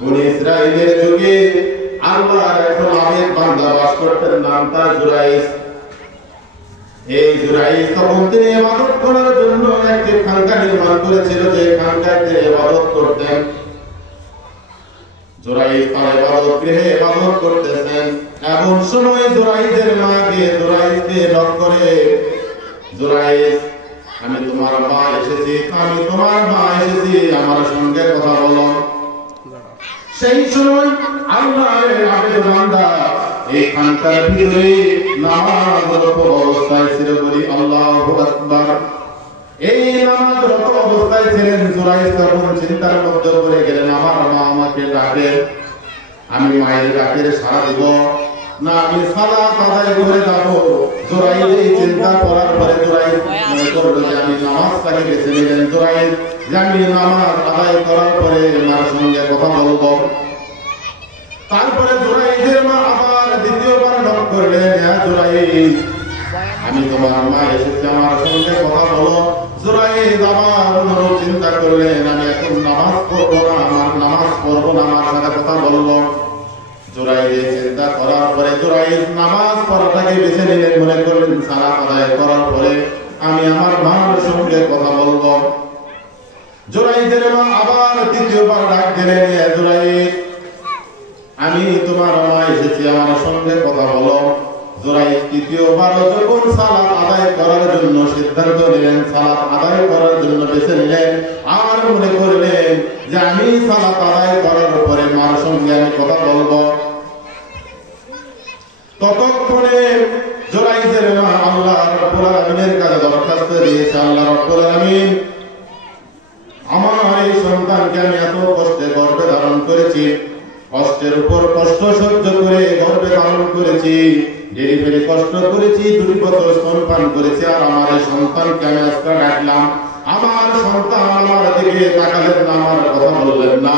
বনি ইসরাইলের যুগে আল্লাহর একজন আবেদ বান্দা বাস করতেন, নাম তার জুরাইস। এই জুরাইস তখন তিনি ইবাদত করার জন্য একটি খানকা নির্মাণ করেছিল, যে খানকায় তিনি ইবাদত করতেন। জুরাইস তার ইবাদত গৃহে ইবাদত করতেছেন। এমন সময় জুরাইসের মাকে জুরাইসকে ডাক করে, জুরাইস, আমি তোমার মা এসেছি, আমি তোমার মা এসেছি, আমার সঙ্গে কথা বলো। সেই সময় আল্লাহর আবেদ বান্দা এই খানকার ভিতরে নামাজরত অবস্থায় ছিল, বলি আল্লাহু আকবার। এই নামাজরত অবস্থায় ছিলেন। জুরাইস তখন চিন্তার মধ্যে পড়ে গেলেন, আমার মা আমাকে ডাকে, আমি মায়ের ডাকের সাড়া দিব না আমি সালাত আদায় করে যাব। জুরাইস এই চিন্তা করার পরে জুরাইস মনে করলো যে আমি নামাজটাকে বেছে নিলেন। জুরাইস যে আমি নামাজ আদায় করার পরে মার সঙ্গে কথা বলবো। তারপরে জুরাইসের মা আবার দ্বিতীয়বার ডাক করলেন, হ্যাঁ জুরাইস, আমি তোমার মা এসেছি, আমার সঙ্গে কথা বলো। জুরাইস আবার অনুরূপ চিন্তা করলেন, আমি এখন নামাজ পড়বো না, আমার নামাজ পড়বো না, আমার সাথে কথা বলবো। জুরাইস চিন্তা করার পরে জুরাইস নামাজ পড়াটাকে বেছে নিলেন। মনে করলেন সালাত আদায় করার পরে আমি আমার মার সঙ্গে কথা বলবো। জুরাইসের মা আবার তৃতীয়বার ডাক দিলেন, হ্যাঁ জুরাইস, আমি তোমার মা এসেছি, আমার সঙ্গে কথা বলো। জুরাইস তৃতীয়বার যখন সালাত আদায় করার জন্য সিদ্ধান্ত নিলেন, সালাত আদায় করার জন্য বেছে নিলেন, আর মনে করলেন যে আমি সালাত আদায় করার পরে মার সঙ্গে আমি কথা বলবো। ততক্ষণে জুরাইসের মা আল্লাহ রাব্বুল আলামিনের কাছে দরখাস্ত দিয়েছে, আল্লাহ রাব্বুল আলামিন, আমার এই সন্তানকে আমি এত কষ্টে গর্ভে ধারণ করেছি, কষ্টের উপর কষ্ট সহ্য করে গর্ভে ধারণ করেছি, ডেলিভারি কষ্ট করেছি, 2 বছর স্তনপান করেছি, আর আমার এই সন্তানকে আমি আজকে ডাকলাম, আমার সন্তান আমার দিকে তাকালেন না, আমার কথা বললেন না।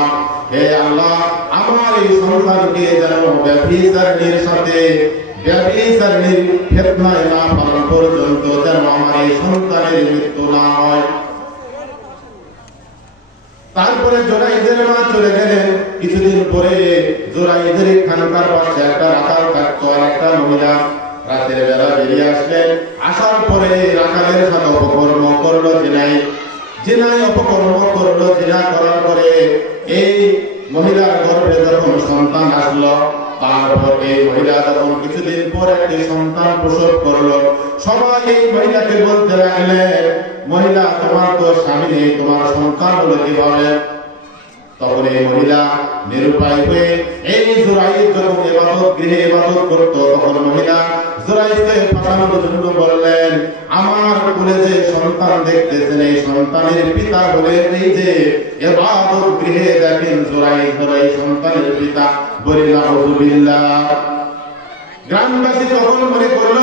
হে আল্লাহ, আমার এই সন্তানকে যেন ব্যভিচারিণীর সাথে ব্যভিচারিণীর ফিতনায় না পালন পর্যন্ত যেন আমার এই সন্তানের মৃত্যু না হয়। তারপরে জুরাইসের মা চলে গেলেন। কিছুদিন পরে জুরাইসের খানকার পাশে একটা রাখাল থাকতো, আর একটা মহিলা রাতের বেলা বেরিয়ে আসলেন। আসার পরে রাখালের সাথে অপকর্ম করলো, জিনায় অপকর্ম করলো। জিনা করার পরে এই মহিলার গর্ভে যখন সন্তান আসলো, তারপর এই মহিলা যখন কিছুদিন পর একটি সন্তান প্রসব করলো, সবাই এই মহিলাকে বলতে লাগলেন, মহিলা, তোমার তো স্বামী নেই, তোমার সন্তান হলো কিভাবে? তখন এই মহিলা নিরুপায় হয়ে এই জুরাইস যখন ইবাদত গৃহে ইবাদত করতো, তখন মহিলা জুরাইসকে ফাঁসানোর জন্য বললেন, আমার কোলে যে সন্তান দেখতেছেন, এই সন্তানের পিতা হলেন এই যে ইবাদত গৃহে দেখেন জুরাইস হলো এই সন্তানের পিতা। বলি নাউযুবিল্লাহ। গ্রামবাসী তখন মনে করল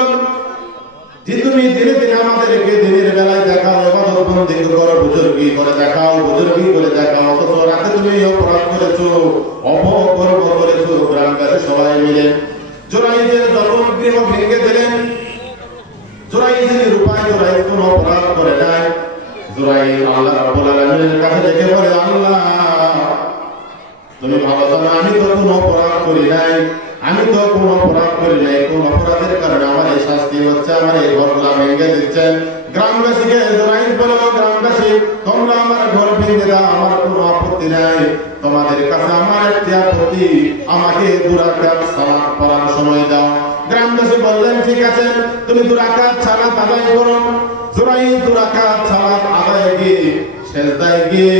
যে তুমি ধীরে ধীরে আমাদেরকে দিনের বেলায় দেখাও, ইবাদত বন্দি করো, বুজুর্গি করে দেখাও, বুজুর্গি করে দেখাও, অথচ রাতে তুমি অপরাধ করেছো, অপকর্ম করেছো। গ্রামবাসী সবাই মিলে জুরাইসের যখন গৃহ ভেঙে দিলেন। জুরাইসের উপায়, জুরাইস কোনো অপরাধ করে নাই। জুরাইস আল্লাহ রাব্বুল আলামিনের কাছে ডেকে বলে, আল্লাহ তুমি ভালো জানো আমি তো কোনো অপরাধ করি নাই, আমি তো কোনো অপরাধ করি নাই, কোন অপরাধের কারণে আমার এই শাস্তি হচ্ছে, আমার এই ঘরগুলা ভেঙে দিচ্ছেন। গ্রামবাসীকে জুরাইস বলো, গ্রামবাসী তোমরা আমার ঘর ভেঙে দাও, আমার কোনো আপত্তি নাই, তোমাদের কাছে আমার একটি আপত্তি, আমাকে 2 রাকাত সালাত পড়ার সময় দাও। গ্রামবাসী বললেন, ঠিক আছে, তুমি 2 রাকাত সালাত আদায় করো। জুরাইস 2 রাকাত সালাত আদায় গিয়ে সেজদায় গিয়ে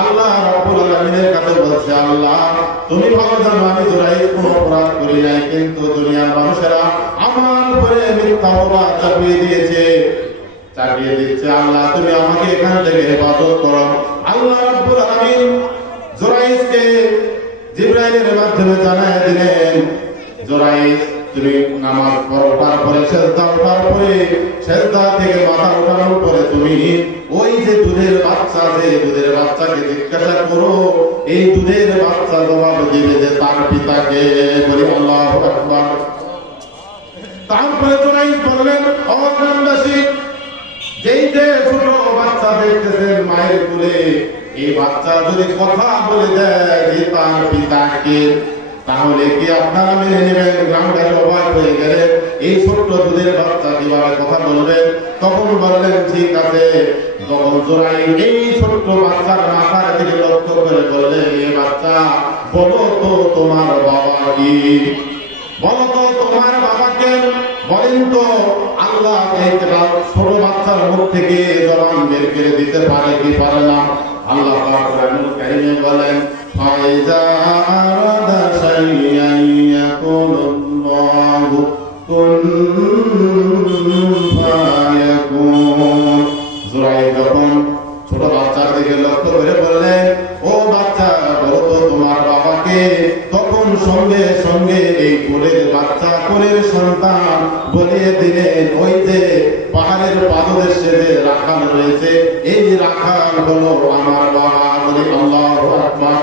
আল্লাহ রাব্বুল আলামিনের কাছে বলছে, আল্লাহ তুমি ভালো জানো আমি জুরাইস কোনো অপরাধ করি নাই, কিন্তু দুনিয়ার মানুষেরা আমার উপরে মিথ্যা অপবাদ চাপিয়ে দিয়েছে, চাপিয়ে দিচ্ছে। আল্লাহ তুমি আমাকে এখান থেকে হেফাজত করো। আল্লাহ রাব্বুল আলামিন জুরাইসকে জিবরাইলের মাধ্যমে জানায় দিলেন, জুরাইস তুমি নামাজ পড়ার পরে সেজদা ওঠার পরে সেজদা থেকে মাথা ওঠানোর পরে তুমি ওই যে দুধের বাচ্চা, যে দুধের বাচ্চাকে জিজ্ঞাসা করো, এই দুধের বাচ্চা জবাব দিবে যে তার পিতাকে। বলি আল্লাহু আকবার। তারপরে জুরাইস বললেন, ও গ্রামবাসী, যেই যে ছোট বাচ্চা দেখতেছেন মায়ের কোলে, এই বাচ্চা যদি কথা বলে দেয় যে তার পিতাকে, তাহলে কি আপনারা মেনে নেবেন? গ্রামবাসী অবাক হয়ে গেলেন, এই ছোট্ট দুধের বাচ্চা কিভাবে কথা বলবে? তখন বললেন ঠিক আছে। তখন জোরাইদ এই ছোট্ট বাচ্চার মাথার দিকে লক্ষ্য করে বললেন, এ বাচ্চা, বলো তো তোমার বাবা কি? বলো তো তোমার বাবাকে। বলেন তো আল্লাহ ছোট বাচ্চার মুখ থেকে জবান বের করে দিতে পারে কি পারে না? আল্লাহ পাক কোরআনুল কারীমে বলেন, ফাইজা আরাদা শাইআন ইয়াকুলুল্লাহু কুন ফায়াকুন। জুরাইদ যখন ছোট বাচ্চার দিকে লক্ষ্য করে বললেন, ও বাচ্চা, বলো তো তোমার বাবাকে। তখন সঙ্গে সঙ্গে এই কোলের বাচ্চা, কোলের সন্তান বলে দিলেন, ওই যে পাহাড়ের পাদদেশে যে রাখাল রয়েছে, এই রাখাল হলো আমার বাবা। বলে আল্লাহু আকবার।